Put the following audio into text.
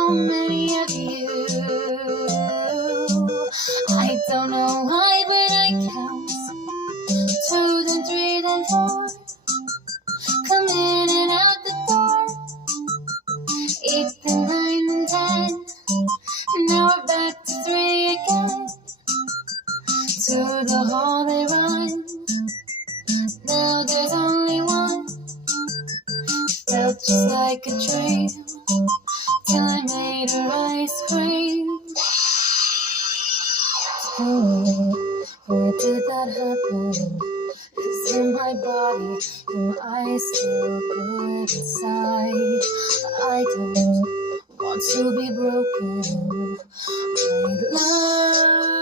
so many of you. I don't know why, but I count 2, then 3, then 4. Come in and out the door. 8, then 9, then 10. Now we're back to 3 again. To the hall they run. Now there's only one. Felt just like a dream till I made her ice cream. Tell me, where did that happen? 'Cause in my body, am I still good inside? I don't want to be broken. My love.